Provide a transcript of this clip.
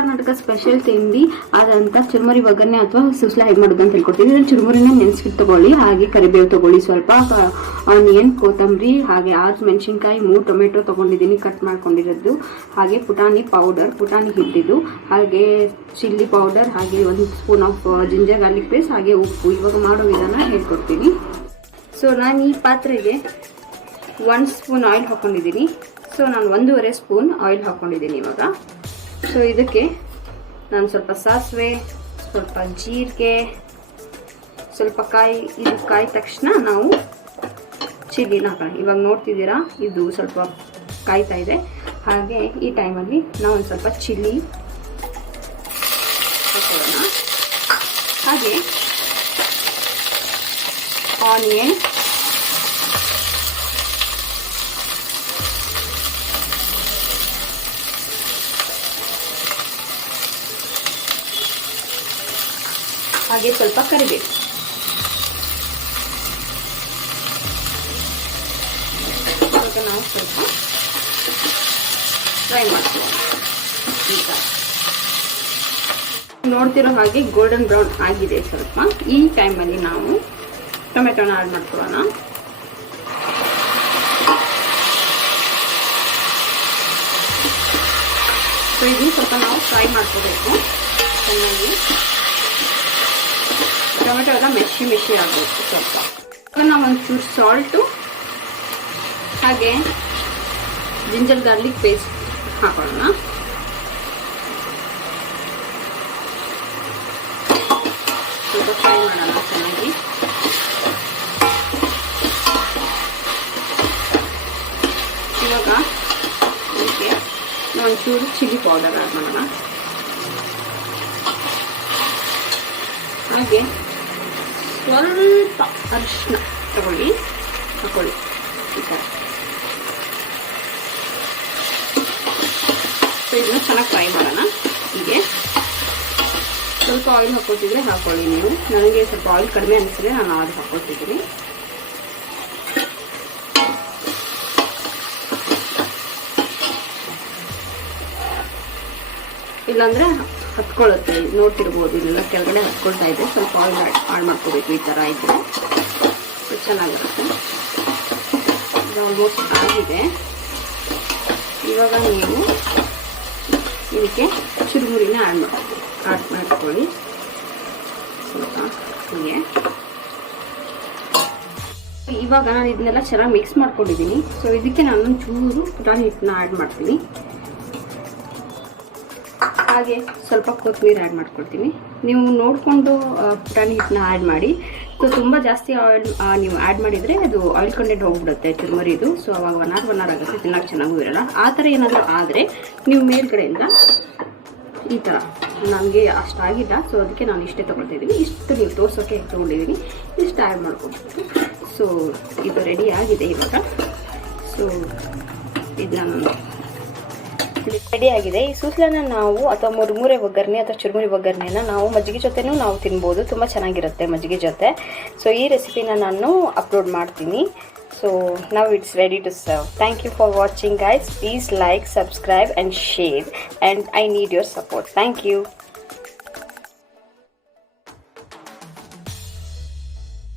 Karnataka special ತಿಂಡಿ ಆದಂತ ಚುರುಮುರಿ ಒಗ್ಗರಣೆ ಅಥವಾ ಸುಸ್ಲಾ ಹೇಗೆ ಮಾಡೋದು ಅಂತ ಹೇಳ್ಕೊಡ್ತೀನಿ. ಇದನ್ನು ಚುರುಮುರಿನ ನೆನೆಸ್ಬಿಟ್ಟು ತಗೊಳ್ಳಿ. ಹಾಗೆ ಕರಿಬೇವು ತಗೊಳ್ಳಿ, ಸ್ವಲ್ಪ ಆನಿಯನ್, ಕೊತ್ತಂಬರಿ, ಹಾಗೆ 6 ಮೆಣಸಿನ್ಕಾಯಿ, 3 ಟೊಮೆಟೊ ತಗೊಂಡಿದ್ದೀನಿ ಕಟ್ ಮಾಡ್ಕೊಂಡಿರೋದು, ಹಾಗೆ ಪುಟಾಣಿ ಪೌಡರ್, ಪುಟಾಣಿ ಹಿಟ್ಟಿದ್ದು, ಹಾಗೆ ಚಿಲ್ಲಿ ಪೌಡರ್, ಹಾಗೆ 1 spoon of ginger garlic paste, ಹಾಗೆ ಉಪ್ಪು. ಇವಾಗ ಮಾಡೋ ವಿಧಾನ ಹೇಳ್ಕೊಡ್ತೀನಿ. ಸೊ ನಾನು ಈ ಪಾತ್ರೆಗೆ 1 ಸ್ಪೂನ್ ಆಯಿಲ್ ಹಾಕೊಂಡಿದ್ದೀನಿ. ಸೊ ನಾನು 1.5 ಸ್ಪೂನ್ ಆಯಿಲ್ ಹಾಕೊಂಡಿದ್ದೀನಿ ಇವಾಗ. ಸೊ ಇದಕ್ಕೆ ನಾನು ಸ್ವಲ್ಪ ಸಾಸಿವೆ, ಸ್ವಲ್ಪ ಜೀರಿಗೆ, ಸ್ವಲ್ಪ ಇದು ಕಾಯಿದ ತಕ್ಷಣ ನಾವು ಚಿಲ್ಲಿನ ಹಾಕೋಣ. ಇವಾಗ ನೋಡ್ತಿದ್ದೀರಾ ಇದು ಸ್ವಲ್ಪ ಕಾಯ್ತಾ ಇದೆ. ಹಾಗೆ ಈ ಟೈಮಲ್ಲಿ ನಾವು ಒಂದು ಸ್ವಲ್ಪ ಚಿಲ್ಲಿ ಹಾಕೋಣ. ಹಾಗೆ ಆನಿಯನ್, ಹಾಗೆ ಸ್ವಲ್ಪ ಕರಿಬೇವು. ಇವಾಗ ನಾವು ಸ್ವಲ್ಪ ಫ್ರೈ ಮಾಡ್ತೀವಿ. ಈಗ ನೋಡ್ತಿರೋ ಹಾಗೆ ಗೋಲ್ಡನ್ ಬ್ರೌನ್ ಆಗಿದೆ ಸ್ವಲ್ಪ. ಈ ಟೈಮಲ್ಲಿ ನಾವು ಟೊಮೆಟೊನ ಆಡ್ ಮಾಡ್ಕೊಳ್ಳೋಣ. ಸೊ ಇದು ಸ್ವಲ್ಪ ನಾವು ಫ್ರೈ ಮಾಡ್ಕೋಬೇಕು ಚೆನ್ನಾಗಿ. ಟೊಮೆಟೊ ಎಲ್ಲ ಮೆಷಿ ಆಗಬೇಕು ಸ್ವಲ್ಪ. ನಾವು ಒಂಚೂರು ಸಾಲ್ಟು ಹಾಗೆ ಜಿಂಜರ್ ಗಾರ್ಲಿಕ್ ಪೇಸ್ಟ್ ಹಾಕೊಳ್ಳೋಣ. ಸ್ವಲ್ಪ ಫ್ರೈ ಮಾಡೋಣ ಚೆನ್ನಾಗಿ. ಇವಾಗ ಇದಕ್ಕೆ ಒಂಚೂರು ಚಿಲ್ಲಿ ಪೌಡರ್ ಆಡ್ ಮಾಡೋಣ. ಹಾಗೆ ಸ್ವಲ್ಪ ಅರಿಶಿನ ತಗೊಳ್ಳಿ, ಹಾಕೊಳ್ಳಿ ಈ ಥರ. ಸೊ ಇದನ್ನ ಚೆನ್ನಾಗಿ ಫ್ರೈ ಮಾಡೋಣ. ಹೀಗೆ ಸ್ವಲ್ಪ ಆಯಿಲ್ ಹಾಕೋತಿದ್ರೆ ಹಾಕೊಳ್ಳಿ ನೀವು. ನನಗೆ ಸ್ವಲ್ಪ ಆಯಿಲ್ ಕಡಿಮೆ ಅನಿಸಿದ್ರೆ ನಾನು ಆಯಿಲ್ ಹಾಕೋತಿದ್ದೀನಿ. ಇಲ್ಲಾಂದರೆ ಹತ್ಕೊಳ್ಳುತ್ತೆ, ನೋಡ್ತಿರ್ಬೋದು ಇಲ್ಲೆಲ್ಲ ಕೆಳಗಡೆ ಹತ್ಕೊಳ್ತಾ ಇದೆ. ಸ್ವಲ್ಪ ಆಯಿಲ್ ಆಡ್ ಮಾಡ್ಕೋಬೇಕು. ಈ ಥರ ಇದ್ದರೆ ಚೆನ್ನಾಗಿರುತ್ತೆ. ಇದು ಆಲ್ಮೋಸ್ಟ್ ಆಗಿದೆ. ಇವಾಗ ನೀವು ಇದಕ್ಕೆ ಚುರುಮುರಿನ ಆಡ್ ಮಾಡ್ಕೊಳ್ಳಿ ಸ್ವಲ್ಪ ಹೀಗೆ. ಇವಾಗ ನಾನು ಇದನ್ನೆಲ್ಲ ಚೆನ್ನಾಗಿ ಮಿಕ್ಸ್ ಮಾಡ್ಕೊಂಡಿದ್ದೀನಿ. ಸೊ ಇದಕ್ಕೆ ನಾನು ಚೂರು ಪುಟಾಣಿ ಹಿಟ್ಟನ್ನ ಆ್ಯಡ್ ಮಾಡ್ತೀನಿ. ಹಾಗೆ ಸ್ವಲ್ಪ ಕೊತ್ತಂಬರಿ ಆ್ಯಡ್ ಮಾಡ್ಕೊಳ್ತೀನಿ. ನೀವು ನೋಡಿಕೊಂಡು ಪುಟಾಣಿ ಹಿಟ್ಟನ್ನ ಆ್ಯಡ್ ಮಾಡಿ. ಸೊ ತುಂಬ ಜಾಸ್ತಿ ಆಯಿಲ್ ನೀವು ಆ್ಯಡ್ ಮಾಡಿದರೆ ಅದು ಆಯಿಲ್ ಕಂಟೆಂಟ್ ಹೋಗ್ಬಿಡುತ್ತೆ ಚುರುಮುರಿದು. ಸೊ ಅವಾಗ ಒನ್ ಆರ್ ಆಗುತ್ತೆ, ತಿನ್ನೋಕೆ ಚೆನ್ನಾಗೂ ಇರೋಲ್ಲ. ಆ ಥರ ಏನಾದರೂ ಆದರೆ ನೀವು ಮೇಲ್ಗಡೆಯಿಂದ ಈ ಥರ, ನನಗೆ ಅಷ್ಟಾಗಿಲ್ಲ ಸೊ ಅದಕ್ಕೆ ನಾನು ಇಷ್ಟೇ ತೊಗೊಳ್ತಾ ಇದ್ದೀನಿ. ಇಷ್ಟು ನೀವು ತೋರ್ಸೋಕ್ಕೆ ತೊಗೊಂಡಿದ್ದೀನಿ, ಇಷ್ಟು ಆ್ಯಡ್ ಮಾಡ್ಕೊಬೇಕು. ಸೊ ಇದು ರೆಡಿ ಆಗಿದೆ ಇವಾಗ. ಸೊ ಇದನ್ನ ರೆಡಿ ಆಗಿದೆ. ಈ ಸೂಸ್ಲನ್ನ ನಾವು ಅಥವಾ ಮುರುಮುರೆ ಒಗ್ಗರಣೆ ಅಥವಾ ಚುರುಮುರಿ ಒಗ್ಗರಣೆನ ನಾವು ಮಜ್ಜಿಗೆ ಜೊತೆನೂ ನಾವು ತಿನ್ಬೋದು. ತುಂಬ ಚೆನ್ನಾಗಿರುತ್ತೆ ಮಜ್ಜಿಗೆ ಜೊತೆ. ಸೊ ಈ ರೆಸಿಪಿನ ನಾನು ಅಪ್ಲೋಡ್ ಮಾಡ್ತೀನಿ. So now it's ready to serve. Thank you for watching guys. Please like, subscribe and share, and I need your support. Thank you.